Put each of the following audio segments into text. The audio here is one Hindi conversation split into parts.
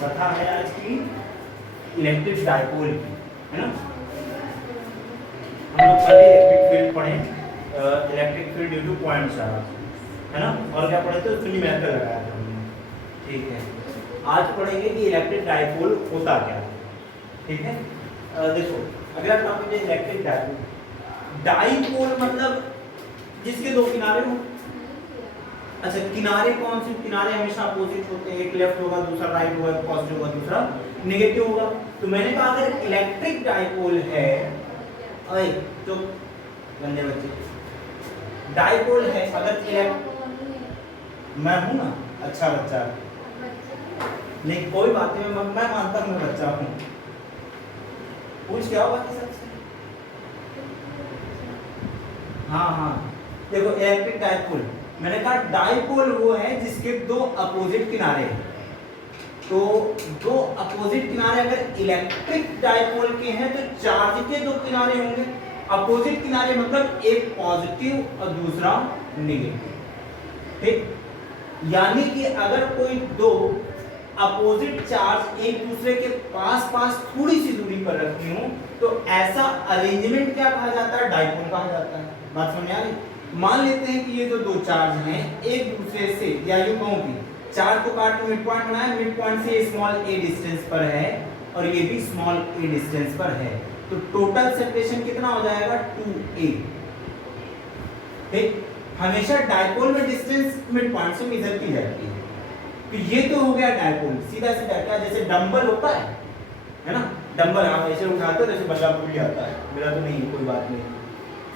कथा है आज की इलेक्ट्रिक डाइपोल की, है ना। हम लोग पहले इलेक्ट्रिक फील्ड पढ़े, electric field due two point charge, है ना। और क्या पढ़े थे, उसमें न्यूमेरिकल लगाया था हमने। ठीक है, आज पढ़ेंगे कि इलेक्ट्रिक डाइपोल होता क्या है। ठीक है, देखो अगला टॉपिक है इलेक्ट्रिक डाइपोल। डाइपोल मतलब जिसके दो किनारे हो। अच्छा, किनारे कौन से? किनारे हमेशा अपोजिट होते हैं, एक लेफ्ट होगा, दूसरा राइट होगा, पॉजिटिव होगा, दूसरा नेगेटिव होगा। तो मैंने कहा अगर इलेक्ट्रिक डाइपोल है, ओए तो गंदे बच्चे, डाइपोल है अगर मैं हूं ना अच्छा बच्चा, नहीं कोई बात नहीं, मैं मानता हूं मैं बच्चा हूं। पूछ क्या होगा सबसे? हाँ, देखो इलेक्ट्रिक डाइपोल, मैंने कहा डाइपोल वो है जिसके दो अपोजिट किनारे हैं। तो दो अपोजिट किनारे अगर इलेक्ट्रिक डाइपोल के हैं तो चार्ज के दो किनारे होंगे। अपोजिट किनारे मतलब एक पॉजिटिव और दूसरा नेगेटिव। ठीक, यानी कि अगर कोई दो अपोजिट चार्ज एक दूसरे के पास पास थोड़ी सी दूरी पर रखी हो तो ऐसा अरेंजमेंट क्या कहा जाता है? डाइपोल कहा जाता है। बात समझ आ रही? मान लेते हैं कि ये जो दो चार्ज हैं एक दूसरे से, या यूं कहूं कि चार्ज को काट के मिड पॉइंट बनाया, मिड पॉइंट से स्मॉल ए डिस्टेंस पर है और ये भी स्मॉल ए डिस्टेंस पर है, तो टोटल सेपरेशन कितना हो जाएगा? 2a। ठीक, हमेशा डाइपोल में डिस्टेंस मिड पॉइंट से मेजर की जाती है। तो ये तो हो गया डाइपोल, सीधा सीधा क्या, जैसे डंबल होता है ना। डंबल आप ऐसे उठाते हो जैसे बल्ला बुल्ली आता है, मेरा तो नहीं, कोई बात नहीं,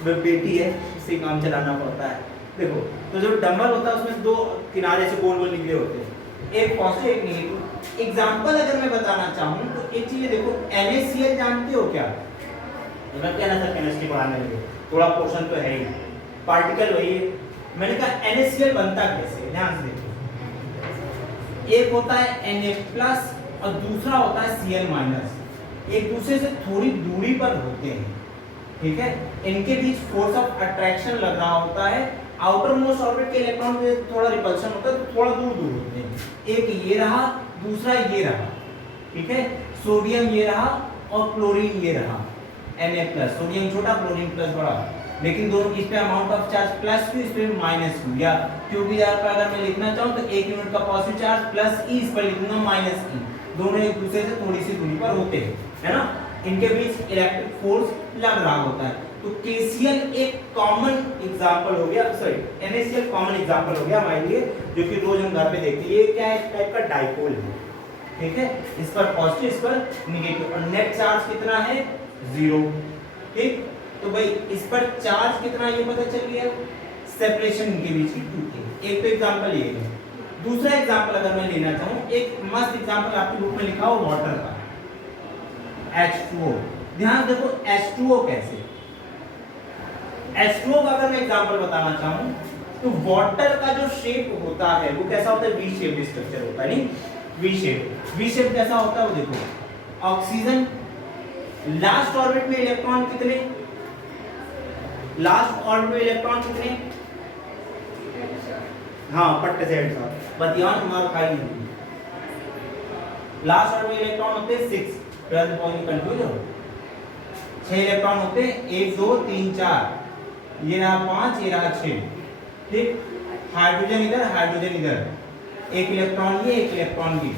मेरी बेटी है, इससे काम चलाना पड़ता है। देखो, तो जो डंबल होता है उसमें दो किनारे से गोल गोल निकले होते हैं, एक पॉजिटिव एक नेगेटिव। एग्जांपल अगर मैं बताना चाहूं तो एक चीज देखो, NaCl जानते हो क्या? मैं कहना था केमिस्ट्री पढ़ाने लगे, थोड़ा पोर्शन तो है ही, पार्टिकल वही है। मैंने कहा NaCl बनता कैसे, ध्यान से देखो। एक होता है Na+ और दूसरा होता है Cl-, एक दूसरे से थोड़ी दूरी पर होते हैं। ठीक है, इनके बीच फोर्स ऑफ अट्रैक्शन लग रहा होता है, आउटर मोस्ट ऑर्बिट के इलेक्ट्रॉन पे थोड़ा रिपल्शन होता है, तो थोड़ा दूर दूर होते हैं। एक ये रहा, दूसरा ये रहा। ठीक है, सोडियम ये रहा और क्लोरीन ये रहा, Na+। सोडियम छोटा, क्लोरीन प्लस बड़ा, लेकिन दोनों इस पे amount of charge plus Q, इस पे -q, या क्यूबीआर पर अगर मैं लिखना चाहूं तो 1 यूनिट का पॉजिटिव चार्ज प्लस e, इस पर लिखूंगा -e। दोनों एक दूसरे से थोड़ी सी दूरी पर होते हैं, है ना। इनके बीच इलेक्ट्रिक फोर्स लग रहा होता है। तो KCl एक कॉमन एग्जांपल हो गया, सॉरी NaCl कॉमन एग्जांपल हो गया हमारे लिए, जो कि रोज हम घर पे देखते हैं। ये क्या है? इस टाइप का डाइपोल है। ठीक है, इस पर पॉजिटिव, इस पर नेगेटिव, और नेट चार्ज कितना है? 0। ठीक, तो भाई इस पर चार्ज कितना ये पता चल गया, सेपरेशन इनके बीच की 2a। एक तो एग्जांपल ये है। दूसरा एग्जांपल अगर मैं लेना चाहूं, एक मस्त एग्जांपल आपकी बुक में लिखा हो वाटर का, H2O। ध्यान देखो H2O कैसे, H2O का अगर मैं एग्जांपल बताना चाहूं तो वाटर का जो शेप होता है वो कैसा होता है? वी शेप स्ट्रक्चर होता है, नहीं वी शेप। वी शेप कैसा होता है वो देखो, ऑक्सीजन लास्ट ऑर्बिट में इलेक्ट्रॉन कितने? लास्ट ऑर्बिट में इलेक्ट्रॉन कितने? हाँ, पट्टे से हेड साथ बतियान मार खाई नहीं। लास्ट ऑर्बिट में इलेक्ट्रॉन होते हैं 6, ट्वेल्थ पॉइंट कंफ्यूज हो, 6 इलेक्ट्रॉन होते हैं, 1 2 3 4, ये रहा 5, ये रहा 6। ठीक, हाइड्रोजन इधर, हाइड्रोजन इधर, एक इलेक्ट्रॉन ये, एक इलेक्ट्रॉन ये।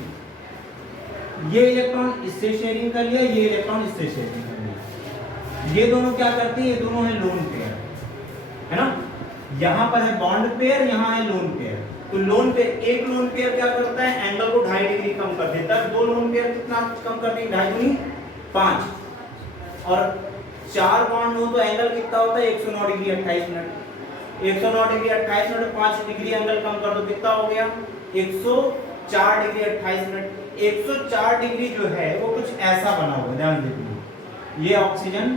ये इलेक्ट्रॉन इससे शेयरिंग कर लिया, ये इलेक्ट्रॉन इससे शेयरिंग कर लिया। ये दोनों क्या करते हैं? ये दोनों है लोन पेयर, है ना। यहां पर है बॉन्ड पेयर, यहां है लोन पेयर। तो लोन पेयर, एक लोन पेयर क्या करता है? एंगल को 2.5 डिग्री कम कर देता है। दो लोन पेयर कितना कम कर देंगे? 2.5 दूनी 5, और 4 बॉन्ड हो तो एंगल कितना होता है? 109 degree 28 minute. 109 degree 28 minute, 5 degree angle कम कर दो, कितना हो गया? 104 डिग्री 28 मिनट। 104 डिग्री जो है वो कुछ ऐसा बना हुआ है, ध्यान देखिए। ये ऑक्सीजन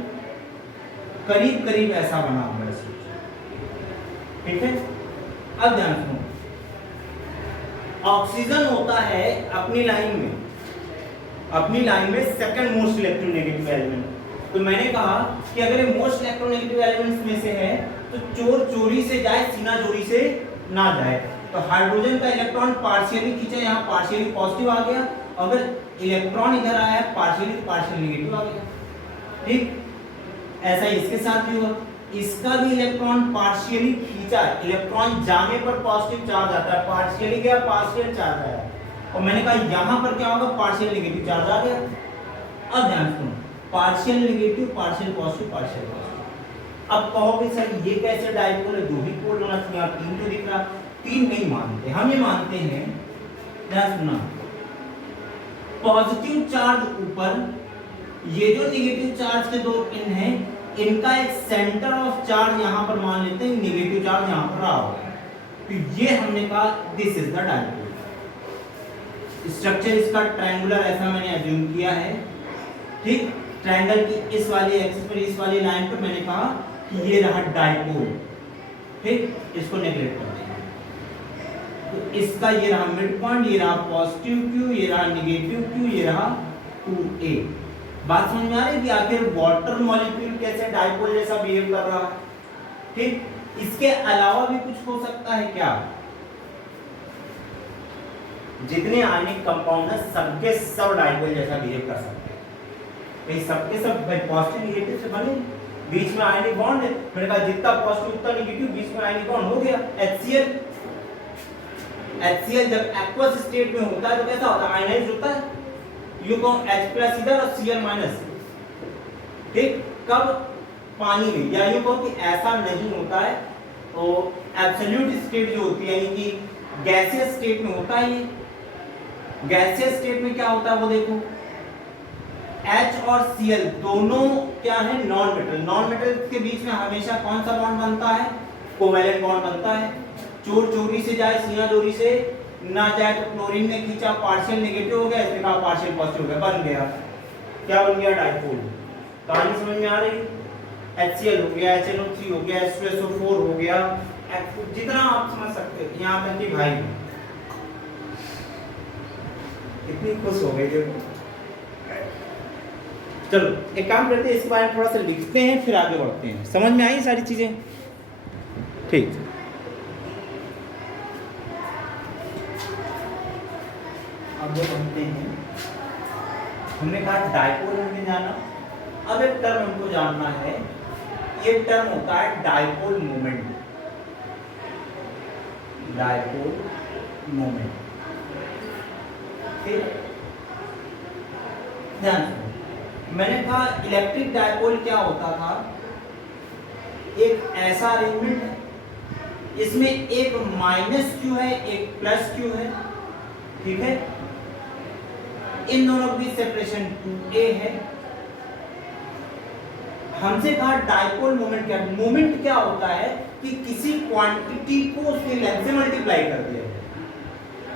करीब करीब ऐसा बना हुआ है। ठीक है, अब ध्यान सुनो, ऑक्सीजन होता है अपनी लाइन में सेकंड मोस्ट इलेक्ट्रोनेगेटिव एलिमेंट। तो मैंने कहा कि अगर ये मोस्ट इलेक्ट्रोनेगेटिव एलिमेंट्स में से है तो चोर चोरी से जाए, सीना चोरी से ना जाए। तो हाइड्रोजन का इलेक्ट्रॉन पार्शियली खींचा, यहाँ पार्शियली पॉजिटिव आ गया, अगर इलेक्ट्रॉन इधर आया है पार्शियली तो पार्शियली नेगेटिव आ गया। ठीक, ऐसा ही इसके साथ भी हुआ, इसका भी इलेक्ट्रॉन पार्शियली खींचा, इलेक्ट्रॉन जाने पर पॉजिटिव चार्ज आता है, पार्शियली गया पार्शियल चार्ज आया, और मैंने कहा यहाँ पर क्या होगा, पार्शियल नेगेटिव चार्ज आ गया। अब ध्यान सुनो, partial negative, partial positive, partial positive. अब कहोगे सर ये कैसे डाइपोल है, दो ही पोल होना चाहिए, आप तीन तो दिख रहा, तीन नहीं मानते, हम ये मानते हैं, ध्यान सुनना, पॉजिटिव चार्ज ऊपर, ये जो नेगेटिव चार्ज के दो पिन हैं, इनका एक सेंटर ऑफ चार्ज यहां पर मान लेते हैं, नेगेटिव चार्ज यहां पर रहा होगा, तो ये हमने कहा this is the dipole. Structure इसका ट्रायंगुलर ऐसा मैंने अज्यूम किया है। ठीक, ट्रायंगल की इस वाली एक्सिस पर, इस वाली लाइन पर मैंने कहा कि ये रहा डाइपोल। ठीक, इसको नेगलेक्ट कर देंगे, तो इसका ये रहा मिड पॉइंट, ये रहा पॉजिटिव क्यू, ये रहा नेगेटिव क्यू, ये रहा 2a। बात समझ में आ रही है कि आखिर वाटर मॉलिक्यूल कैसे डाइपोल जैसा बिहेव कर रहा है। ठीक, इसके अलावा भी कुछ हो सकता है क्या, जितने आयनिक कंपाउंड है सबके सब डाइपोल जैसा बिहेव कर सकते हैं, कहीं सबके सब पॉजिटिव नेगेटिव से बने, बीच में आयनिक बॉन्ड है, मैंने कहा जितना पॉजिटिव उतना नेगेटिव, बीच में आयनिक बॉन्ड हो गया। HCl जब एक्वस स्टेट में होता है तो कैसा होता है, आयनाइज्ड होता है, यू को H+ इधर और Cl-। ठीक, कब, पानी में, या यूं कहो कि ऐसा नहीं होता है, तो एब्सोल्यूट स्टेट जो होती है, यानी कि गैसियस स्टेट में होता है, ये गैसियस स्टेट में क्या होता है वो देखो, H और Cl दोनों क्या है, नॉन मेटल, नॉन मेटल के बीच में हमेशा कौन सा बॉन्ड बनता है, कोवैलेंट बॉन्ड बनता है। चोर चोरी से जाए, सिया चोरी से ना जाए, तो क्लोरीन ने खींचा, पार्शियल नेगेटिव हो गया, इसने कहा पार्शियल पॉजिटिव हो गया, बन गया, क्या बन गया, डाइपोल। कहानी समझ में आ रही, HCl हो गया, HNO3 हो गया, H2SO4 हो गया, जितना आप समझ सकते हो, यहाँ तक कि भाई कितनी खुश हो गई जो। चलो एक काम करते हैं, इसके बारे में थोड़ा सा लिखते हैं, फिर आगे बढ़ते हैं। समझ में आई सारी चीजें? ठीक, अब जो बनते हैं, हमने कहा डाइपोल हमने जाना, अब एक टर्म हमको जानना है, ये टर्म होता है डाइपोल मोमेंट। डाइपोल मोमेंट, ठीक, ध्यान रखो, मैंने कहा इलेक्ट्रिक डाइपोल क्या होता था, एक ऐसा अरेंजमेंट है, इसमें एक माइनस क्यू है, एक प्लस क्यू है, ठीक है, इन दोनों की सेपरेशन 2a है। हमसे कहा डाइपोल मोमेंट क्या, मोमेंट क्या होता है कि किसी क्वांटिटी को उसके लेंथ से मल्टीप्लाई कर दिया।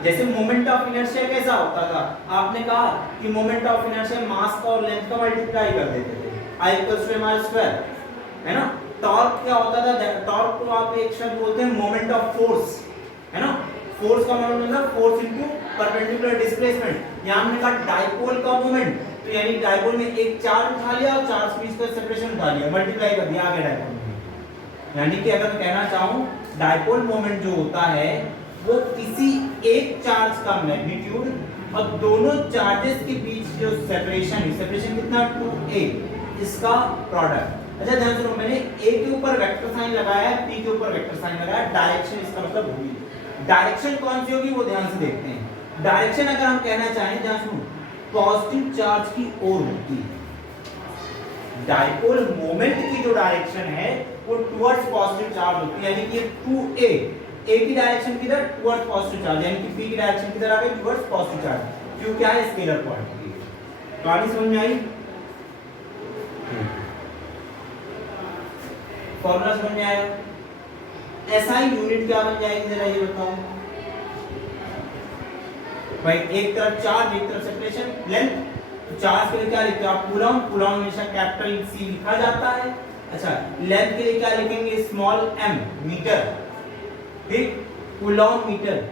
जैसे मोमेंट ऑफ इनर्शिया कैसा होता था, आपने कहा कि मोमेंट ऑफ इनर्शिया मास का और लेंथ का मल्टीप्लाई कर देते थे, I = mr², है ना। टॉर्क क्या होता था, टॉर्क को आप एक शब्द बोलते हैं मोमेंट ऑफ फोर्स, है ना। फोर्स का मतलब फोर्स इनटू परपेंडिकुलर डिस्प्लेसमेंट। यहां हमने कहा डाइपोल का मोमेंट, तो यानी डाइपोल में एक चार्ज उठा लिया और चार्ज के बीच का सेपरेशन उठा लिया, मल्टीप्लाई कर दिया, आगे डाइपोल। यानी कि अगर मैं कहना चाहूं डाइपोल मोमेंट जो होता है वो किसी एक चार्ज का मैग्नीट्यूड और दोनों चार्जेस के बीच जो सेपरेशन है, सेपरेशन कितना, 2a, इसका प्रोडक्ट। अच्छा ध्यान सुनो, मैंने a के ऊपर वेक्टर साइन लगाया है, p के ऊपर वेक्टर साइन लगाया, डायरेक्शन इसका मतलब होगी, डायरेक्शन कौन सी होगी वो ध्यान से देखते हैं। डायरेक्शन अगर हम कहना चाहें, ध्यान सुनो, पॉजिटिव चार्ज की ओर होती है। डाइपोल मोमेंट की जो डायरेक्शन है वो टुवर्ड्स पॉजिटिव चार्ज होती है, यानी कि 2a, a की डायरेक्शन किधर, टुवर्ड्स पॉजिटिव चार्ज, यानी कि p की डायरेक्शन किधर आ गई, टुवर्ड्स पॉजिटिव चार्ज। क्यों, क्या है, स्केलर क्वांटिटी। कहानी समझ में आई, फॉर्मूला समझ में आया। एसआई यूनिट क्या बन जाएगी जरा ये बताओ भाई, एक तरफ चार्ज एक तरफ सेपरेशन, लेंथ, तो चार्ज के लिए क्या लिखते हो आप, कूलॉम, कूलॉम हमेशा कैपिटल C लिखा जाता है। अच्छा, लेंथ के लिए क्या लिखेंगे, स्मॉल m, मीटर, ठीक, कूलॉम मीटर।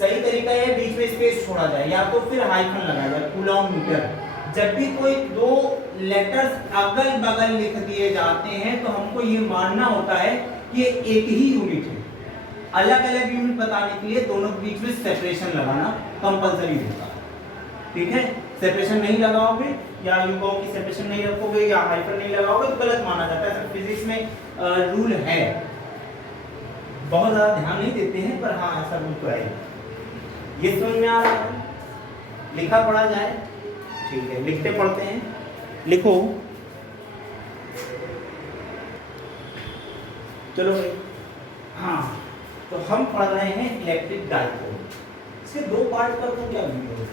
सही तरीका है बीच में स्पेस छोड़ा जाए या तो फिर हाइफन लगाया जाए, कूलॉम मीटर। जब भी कोई दो लेटर्स अगल बगल लिख दिए जाते हैं तो हमको ये मानना होता है कि ये एक ही यूनिट है, अलग अलग यूनिट बताने के लिए दोनों के बीच में सेपरेशन लगाना कंपलसरी होता है, ठीक है। सेपरेशन नहीं लगाओगे या यूं कहो कि सेपरेशन नहीं रखोगे या हाइफन नहीं लगाओगे तो गलत माना जाता है। फिजिक्स में रूल है, बहुत ज़्यादा ध्यान नहीं देते हैं पर हाँ ऐसा रूल तो है। ये समझ में आ रहा है? लिखा पढ़ा जाए, ठीक है, लिखते पढ़ते हैं। लिखो, चलो भाई। हाँ, तो हम पढ़ रहे हैं इलेक्ट्रिक डाइपोल। इसके दो पार्ट कर तो क्या वीडियो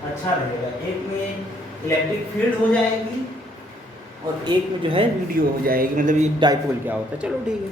अच्छा रहेगा, एक में इलेक्ट्रिक फील्ड हो जाएगी और एक में जो है वीडियो हो जाएगी, मतलब ये डाइपोल क्या होता है। चलो ठीक है।